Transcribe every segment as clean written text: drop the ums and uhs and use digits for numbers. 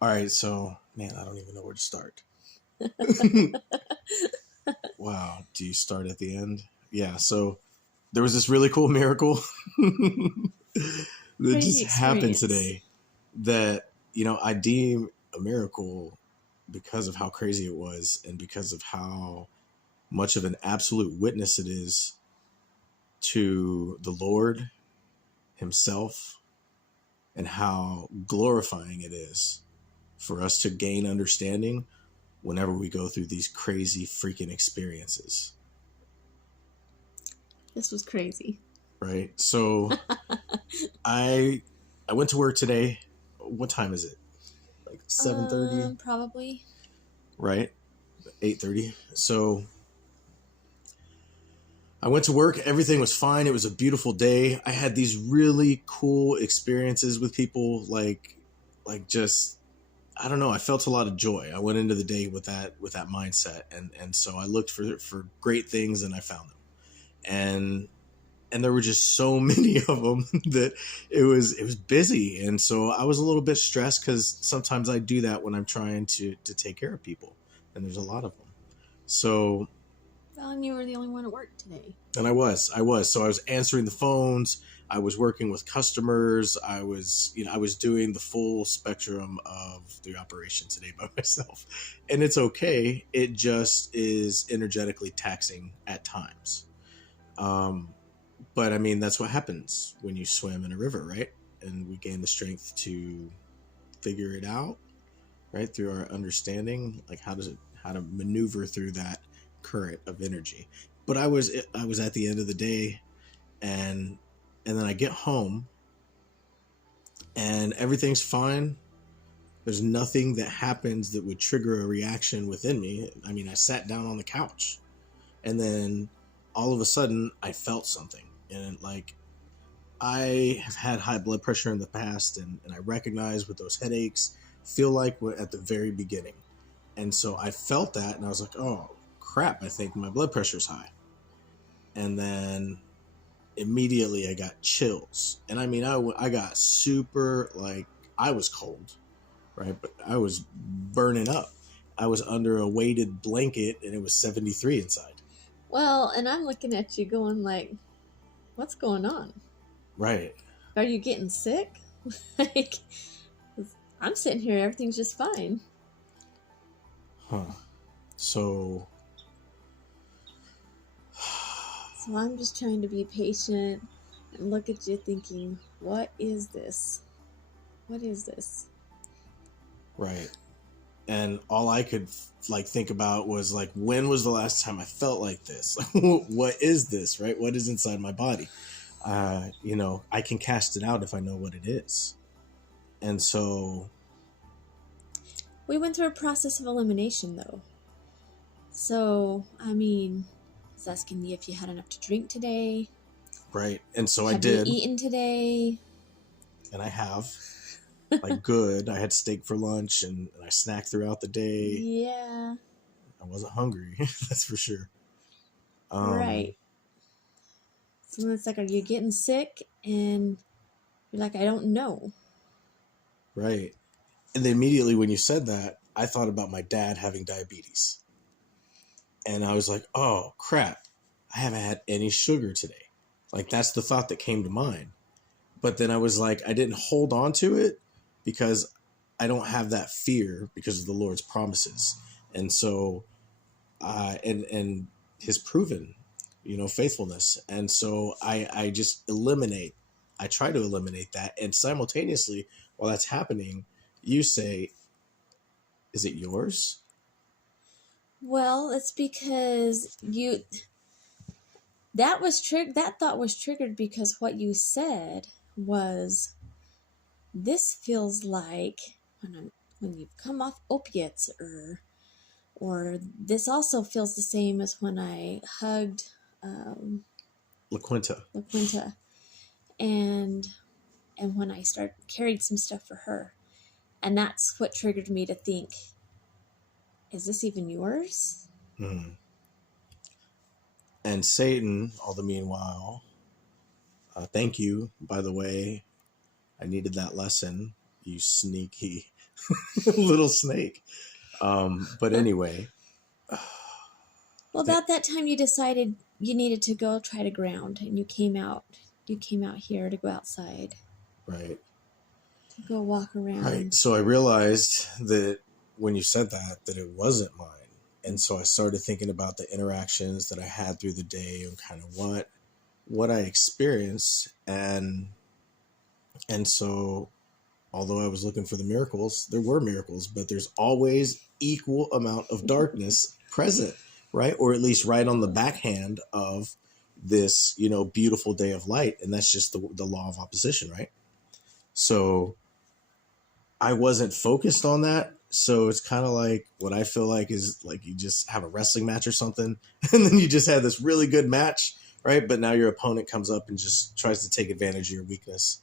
All right, so man, I don't even know where to start. Wow, do you start at the end? Yeah, so there was this really cool miracle that Crazy just happened experience. today that, I deem a miracle because of how crazy it was and because of how much of an absolute witness it is to the Lord Himself and how glorifying it is for us to gain understanding whenever we go through these crazy freaking experiences. This was crazy. Right? So I I went to work today. What time is it? Like 7:30, Probably. right? 8:30. So I went to work, everything was fine. It was a beautiful day. I had these really cool experiences with people like just I don't know, I felt a lot of joy. I went into the day with that mindset, and so I looked for great things and I found them. And there were just so many of them that it was busy, and so I was a little bit stressed because sometimes I do that when I'm trying to take care of people, and there's a lot of them. So Well, and you were the only one at work today. and I was so I was answering the phones, I was working with customers, I was doing the full spectrum of the operation today by myself, and it's okay. It just is energetically taxing at times. Um, But I mean, that's what happens when you swim in a river, right? And we gain the strength to figure it out, right? Through our understanding, like how to maneuver through that current of energy. But I was at the end of the day, and then I get home and everything's fine. There's nothing that happens that would trigger a reaction within me. I mean, I sat down on the couch and then all of a sudden I felt something, and like I have had high blood pressure in the past, and I recognize what those headaches feel like at the very beginning. And so I felt that, and I was like, oh, crap, I think my blood pressure's high. And then immediately I got chills. And I mean, I got super, like, I was cold, right? But I was burning up. I was under a weighted blanket, and it was 73 inside. Well, and I'm looking at you going like, what's going on? Right. Are you getting sick? Like, I'm sitting here, everything's just fine. Huh. So So I'm just trying to be patient and look at you thinking, what is this? What is this? right. And all I could like think about was like, when was the last time I felt like this? What is this, right? What is inside my body? I can cast it out if I know what it is. And so, We went through a process of elimination, though. So, I mean, I was asking you if you had enough to drink today. right. And so I Have you did, eaten today? and I have like good. I had steak for lunch, and I snacked throughout the day. Yeah, I wasn't hungry. That's for sure. Um, right. So it's like, are you getting sick? And you're like, I don't know. right. And then immediately when you said that, I thought about my dad having diabetes. And I was like, oh crap, I haven't had any sugar today. Like, that's the thought that came to mind. But then I was like, I didn't hold on to it because I don't have that fear because of the Lord's promises. And so, and his proven, faithfulness. And so I just I try to eliminate that. And simultaneously, while that's happening, you say, is it yours? Well, it's because that thought was triggered because what you said was, this feels like when you've come off opiates, or this also feels the same as when I hugged LaQuinta. LaQuinta, and when I carried some stuff for her, and that's what triggered me to think, is this even yours? Mm. And Satan, all the meanwhile, thank you, by the way. I needed that lesson, you sneaky little snake. But anyway, Well, about that time you decided you needed to go try to ground, and you came out. You came out here to go outside, right. to go walk Right. around. So I realized that when you said that it wasn't mine. And so I started thinking about the interactions that I had through the day and kind of what I experienced. And so although I was looking for the miracles, there were miracles, but there's always equal amount of darkness present, right? Or at least right on the backhand of this, beautiful day of light. And that's just the law of opposition, right? So I wasn't focused on that. So it's kind of like what I feel like is like you just have a wrestling match or something, and then you just had this really good match, right? But now your opponent comes up and just tries to take advantage of your weakness.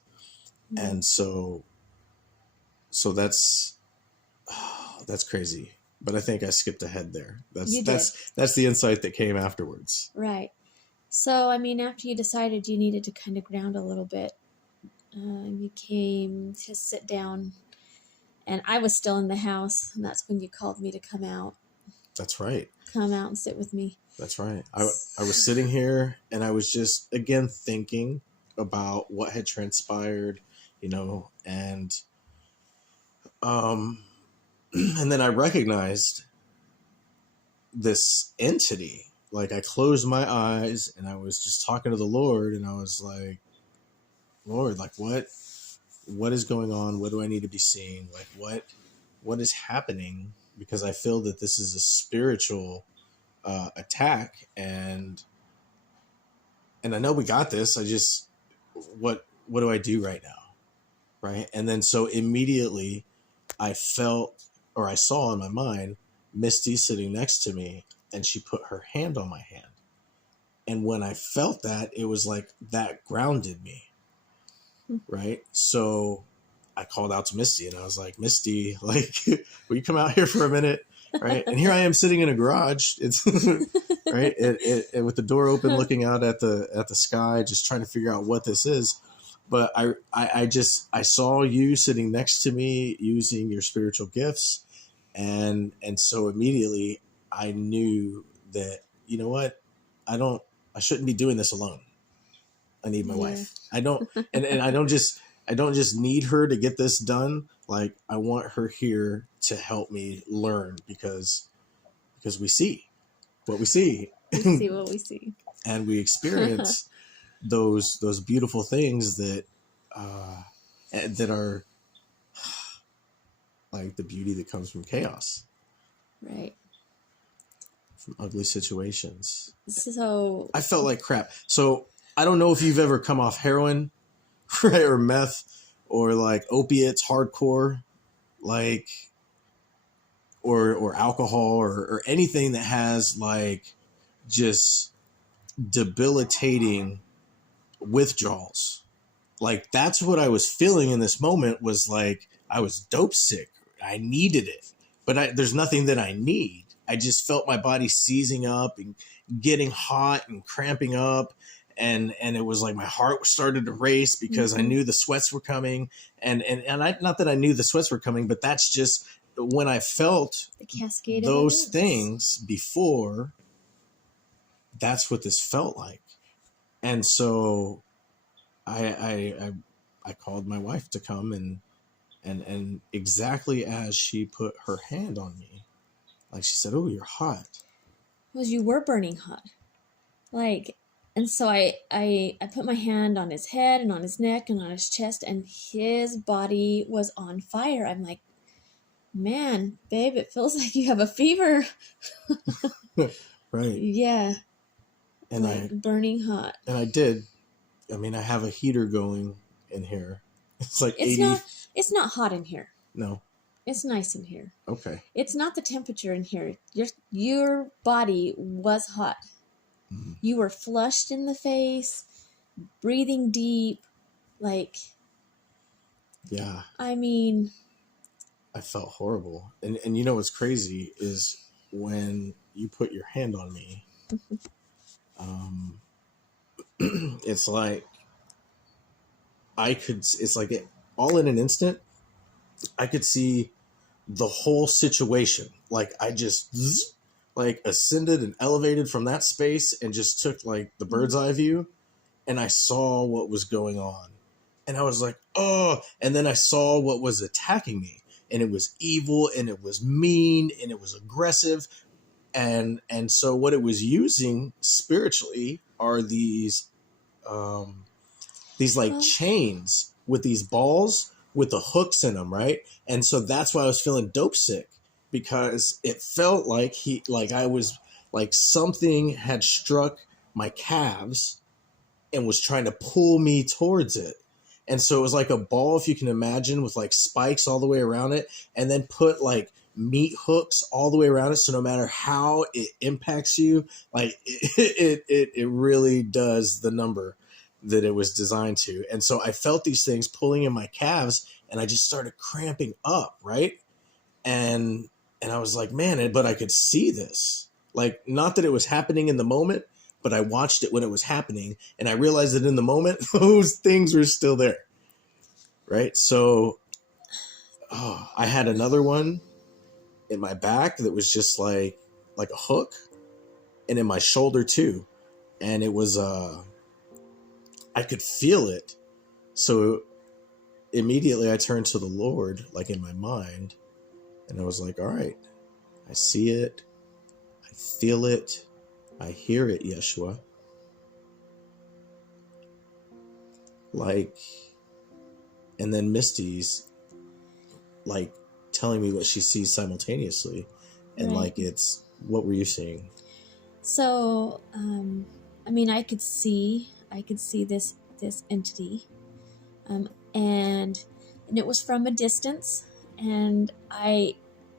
Mm-hmm. And so that's crazy. But I think I skipped ahead there. That's the insight that came afterwards. Right. So, I mean, after you decided you needed to kind of ground a little bit, you came to sit down, and I was still in the house, and that's when you called me to come out. That's right. Come out and sit with me. That's right. I was sitting here, and I was just, again, thinking about what had transpired, and and then I recognized this entity. Like, I closed my eyes and I was just talking to the Lord, and I was like, Lord, like, what is going on? What do I need to be seeing? Like, what is happening? Because I feel that this is a spiritual attack, and I know we got this. I just, what do I do right now? Right. And then so immediately I felt, or I saw in my mind, Misty sitting next to me, and she put her hand on my hand. And when I felt that, it was like that grounded me. Right. So I called out to Misty, and I was like, Misty, like, will you come out here for a minute? Right. And here I am sitting in a garage. It's right. It with the door open, looking out at the sky, just trying to figure out what this is. But I saw you sitting next to me using your spiritual gifts. And so immediately I knew that, you know what, I shouldn't be doing this alone. I need my wife. I don't, and I don't just need her to get this done. Like, I want her here to help me learn, because we see what we see. We see what we see. And we experience those beautiful things that are like the beauty that comes from chaos, Right. from ugly situations. So I felt like crap. So I don't know if you've ever come off heroin, right, or meth, or like opiates, hardcore, like, or alcohol, or anything that has like just debilitating withdrawals. Like, that's what I was feeling in this moment, was like I was dope sick. I needed it, but there's nothing that I need. I just felt my body seizing up and getting hot and cramping up. And it was like my heart started to race because I knew the sweats were coming. And I, not that I knew the sweats were coming, but that's just when I felt the cascade those of things before, that's what this felt like. And so I called my wife to come, and exactly as she put her hand on me, like, she said, "Oh, you're hot." was you were burning hot, like, and so I put my hand on his head and on his neck and on his chest, and his body was on fire. I'm like, man, babe, it feels like you have a fever. Right. Yeah. And like burning hot. And I did. I mean, I have a heater going in here. It's like 80. It's not hot in here. No. It's nice in here. Okay. It's not the temperature in here. Your body was hot. Mm-hmm. You were flushed in the face, breathing deep, like. Yeah. I mean. I felt horrible. And you know what's crazy is when you put your hand on me, it's like it's like all in an instant, I could see the whole situation. Like I just like ascended and elevated from that space and just took like the bird's eye view, and I saw what was going on. And I was like, oh, and then I saw what was attacking me, and it was evil and it was mean and it was aggressive. And so what it was using spiritually are these like Well, chains with these balls with the hooks in them, right? And so that's why I was feeling dope sick, because it felt like I was like something had struck my calves and was trying to pull me towards it. And so it was like a ball, if you can imagine, with like spikes all the way around it, and then put like meat hooks all the way around it. So no matter how it impacts you, like it really does the number that it was designed to. And so I felt these things pulling in my calves, and I just started cramping up, right? And I was like, man, but I could see this. Like, not that it was happening in the moment, but I watched it when it was happening, and I realized that in the moment, those things were still there, right? So I had another one in my back that was just like a hook, and in my shoulder too, and it was I could feel it. So immediately I turned to the Lord, like in my mind, and I was like, all right, I see it, I feel it, I hear it, Yeshua. Like, and then Misty's like telling me what she sees simultaneously. And right. like, what were you seeing? So, I mean, I could see this entity, and it was from a distance, and I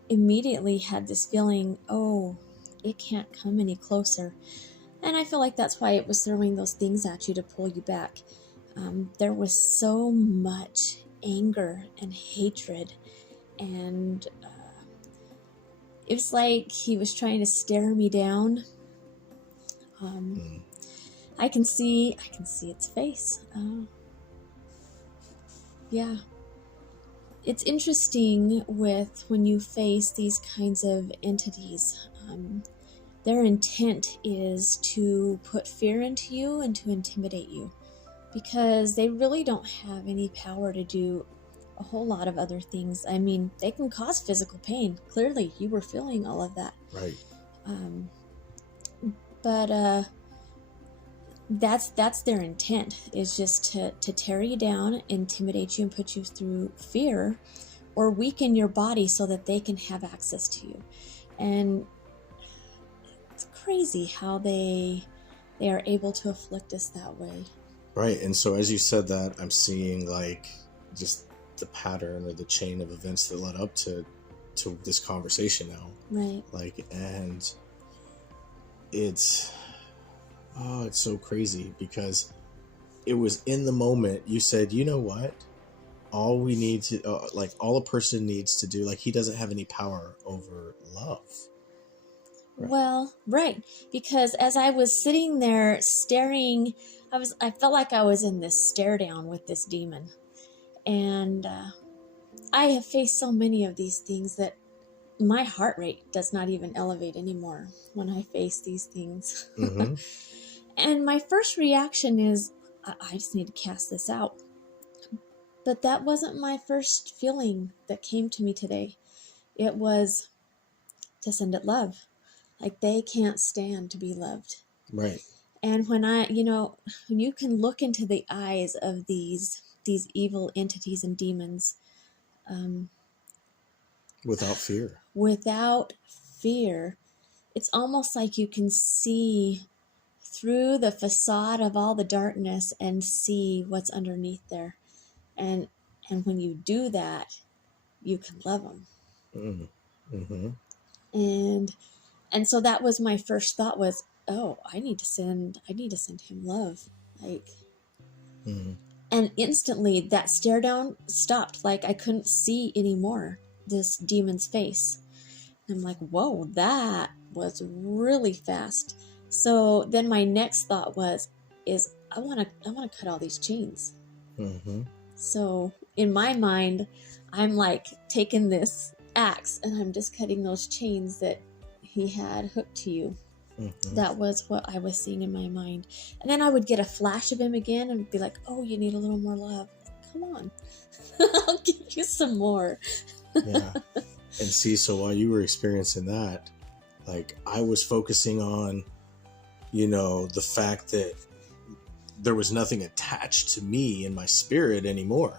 immediately had this feeling, oh, it can't come any closer. And I feel like that's why it was throwing those things at you to pull you back. There was so much anger and hatred, and it was like he was trying to stare me down. I can see its face. Yeah. It's interesting when you face these kinds of entities. Their intent is to put fear into you and to intimidate you, because they really don't have any power to do a whole lot of other things. I mean, they can cause physical pain. Clearly, you were feeling all of that. Right. But that's their intent, is just to tear you down, intimidate you, and put you through fear, or weaken your body so that they can have access to you. And it's crazy how they are able to afflict us that way. Right. And so as you said that, I'm seeing like just the pattern or the chain of events that led up to this conversation now. Right. Like, and it's so crazy, because it was in the moment you said, you know what? All we need to, like, all a person needs to do, like, he doesn't have any power over love. Right. Well, right. Because as I was sitting there staring, I felt like I was in this stare down with this demon. And I have faced so many of these things that my heart rate does not even elevate anymore when I face these things. Mm-hmm. And my first reaction is, I just need to cast this out. But that wasn't my first feeling that came to me today. It was to send it love. Like, they can't stand to be loved. Right. And when when you can look into the eyes of these evil entities and demons, without fear, it's almost like you can see through the facade of all the darkness and see what's underneath there. And when you do that, you can love them. Mm-hmm. And so that was my first thought, was, oh, I need to send him love. Like, and instantly that stare down stopped. Like, I couldn't see anymore this demon's face. And I'm like, whoa, that was really fast. So then my next thought is I want to cut all these chains. Mm-hmm. So in my mind, I'm like taking this axe and I'm just cutting those chains that he had hooked to you. Mm-hmm. That was what I was seeing in my mind. And then I would get a flash of him again and be like, oh, you need a little more love. Come on. I'll give you some more. Yeah. And see, so while you were experiencing that, like I was focusing on, the fact that there was nothing attached to me in my spirit anymore.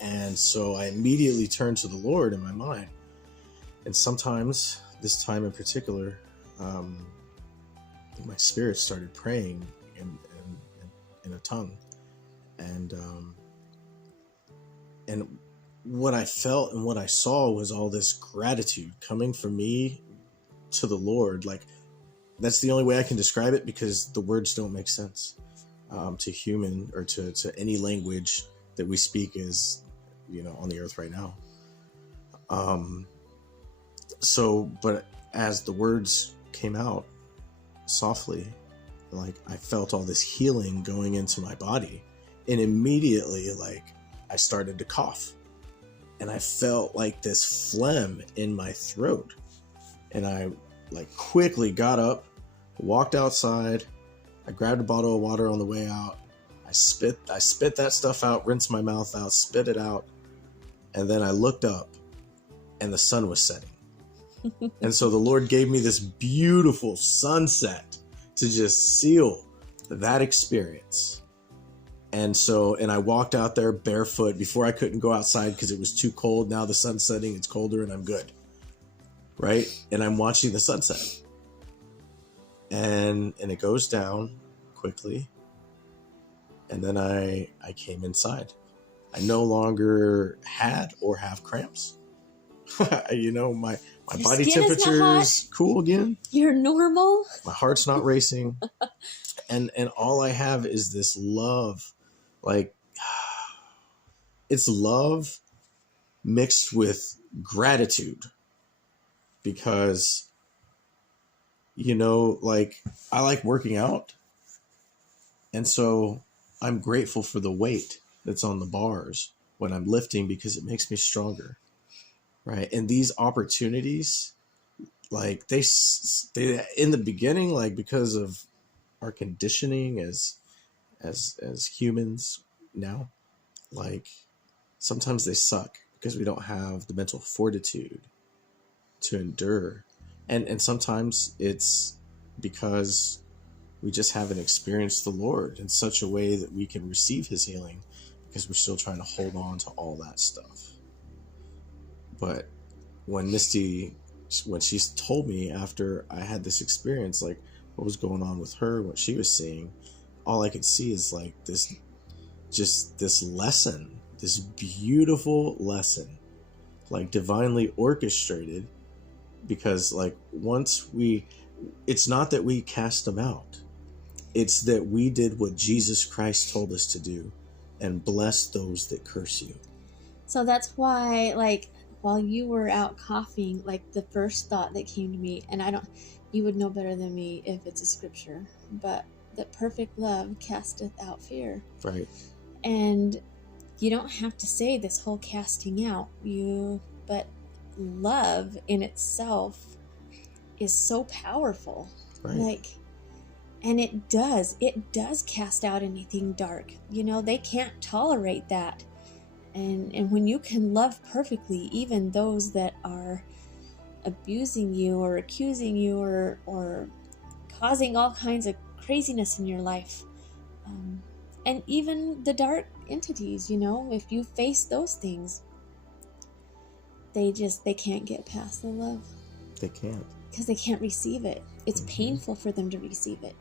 And so I immediately turned to the Lord in my mind. And sometimes, this time in particular, my spirit started praying in a tongue. And what I felt and what I saw was all this gratitude coming from me to the Lord. Like, that's the only way I can describe it, because the words don't make sense to human or to any language that we speak is, on the earth right now. But as the words came out softly, like I felt all this healing going into my body, and immediately, like, I started to cough, and I felt like this phlegm in my throat, and I like quickly got up, walked outside. I grabbed a bottle of water on the way out. I spit that stuff out, rinsed my mouth out, spit it out. And then I looked up and the sun was setting. And so the Lord gave me this beautiful sunset to just seal that experience. And I walked out there barefoot. Before, I couldn't go outside because it was too cold. Now the sun's setting, it's colder, and I'm good. Right? And I'm watching the sunset. And it goes down quickly. And then I came inside. I no longer had or have cramps. My Your body skin is temperature not is cool again. You're normal. My heart's not racing. And all I have is this love. Like, it's love mixed with gratitude. Because, like, I like working out. And so I'm grateful for the weight that's on the bars when I'm lifting, because it makes me stronger. Right. And these opportunities, like they in the beginning, like because of our conditioning as humans now, like sometimes they suck because we don't have the mental fortitude to endure. And sometimes it's because we just haven't experienced the Lord in such a way that we can receive his healing, because we're still trying to hold on to all that stuff. But when she told me after I had this experience, like what was going on with her, what she was seeing, all I could see is like this lesson, this beautiful lesson, like divinely orchestrated. Because like it's not that we cast them out. It's that we did what Jesus Christ told us to do, and bless those that curse you. So that's why, like, while you were out coughing, like the first thought that came to me, and you would know better than me if it's a scripture, but that perfect love casteth out fear. Right. And you don't have to say this whole casting out, but love in itself is so powerful. Right. Like, and it does cast out anything dark. They can't tolerate that. And when you can love perfectly, even those that are abusing you or accusing you or causing all kinds of craziness in your life, and even the dark entities, if you face those things, they can't get past the love. They can't. Because they can't receive it. It's painful for them to receive it.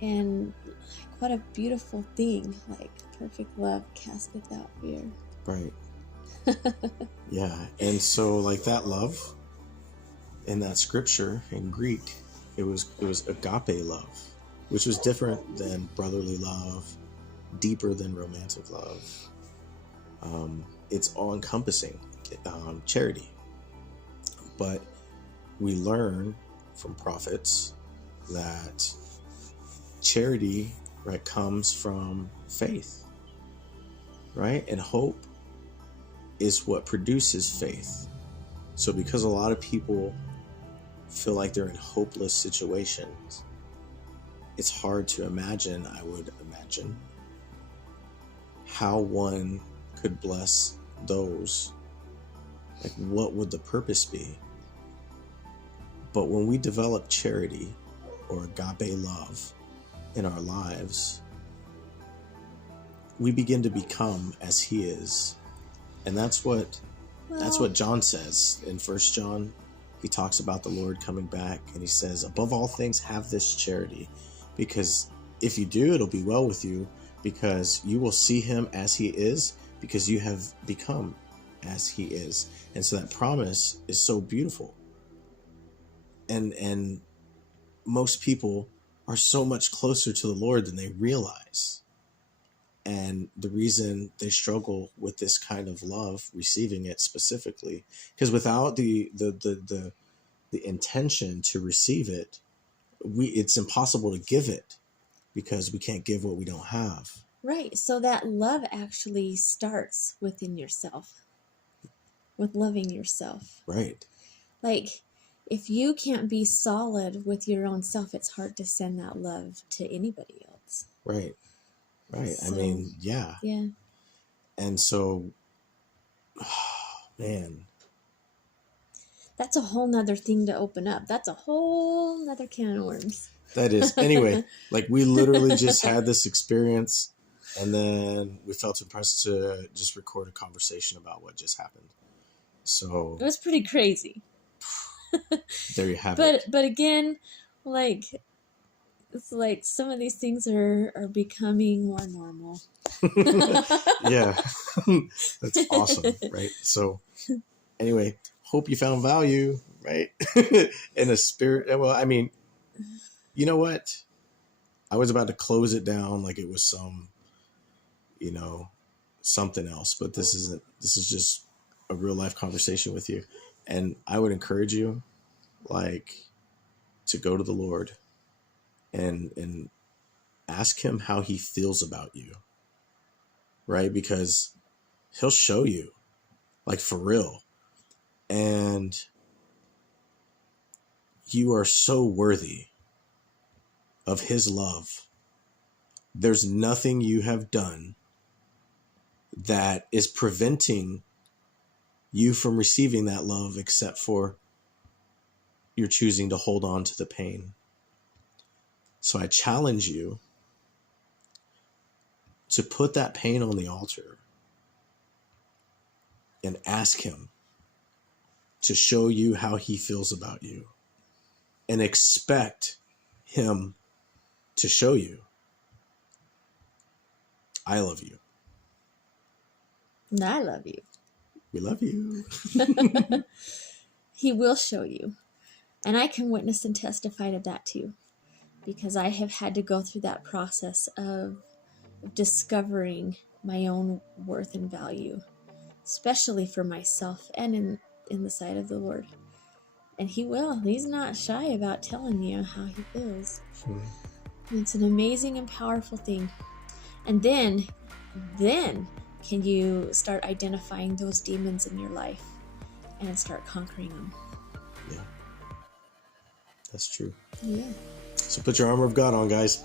And like, what a beautiful thing. Like, perfect love casteth out fear. Right. Yeah. And so like that love in that scripture in Greek, it was agape love, which was different than brotherly love, deeper than romantic love. It's all encompassing, charity. But we learn from prophets that charity, right, comes from faith, right? And hope is what produces faith. So because a lot of people feel like they're in hopeless situations, it's hard to imagine, I would imagine, how one could bless those. Like, what would the purpose be? But when we develop charity or agape love in our lives, we begin to become as he is. And that's what John says in 1 John. He talks about the Lord coming back, and he says, above all things, have this charity, because if you do, it'll be well with you, because you will see him as he is, because you have become as he is. And so that promise is so beautiful. And most people are so much closer to the Lord than they realize. And the reason they struggle with this kind of love, receiving it specifically, because without the intention to receive it, it's impossible to give it, because we can't give what we don't have. Right. So that love actually starts within yourself, with loving yourself. Right. Like, if you can't be solid with your own self, it's hard to send that love to anybody else. Right. Right. So, I mean, yeah. Yeah. And so, man. That's a whole nother thing to open up. That's a whole nother can of worms. That is. Anyway, like, we literally just had this experience, and then we felt impressed to just record a conversation about what just happened. So it was pretty crazy. There you have it. But again, like, it's like some of these things are becoming more normal. Yeah. That's awesome, right? So anyway, hope you found value, right? In a spirit. Well, I mean, you know what? I was about to close it down like it was some, something else, but this isn't. This is just a real life conversation with you. And I would encourage you, to go to the Lord and ask him how he feels about you, right? Because he'll show you, for real. And you are so worthy of his love. There's nothing you have done that is preventing you from receiving that love, except for you're choosing to hold on to the pain. So I challenge you to put that pain on the altar and ask him to show you how he feels about you, and expect him to show you. I love you. And I love you. We love you. He will show you. And I can witness and testify to that too, because I have had to go through that process of discovering my own worth and value, especially for myself and in the sight of the Lord. And he will. He's not shy about telling you how he feels. It's an amazing and powerful thing. And then can you start identifying those demons in your life and start conquering them. Yeah. That's true. Yeah. So put your armor of God on, guys.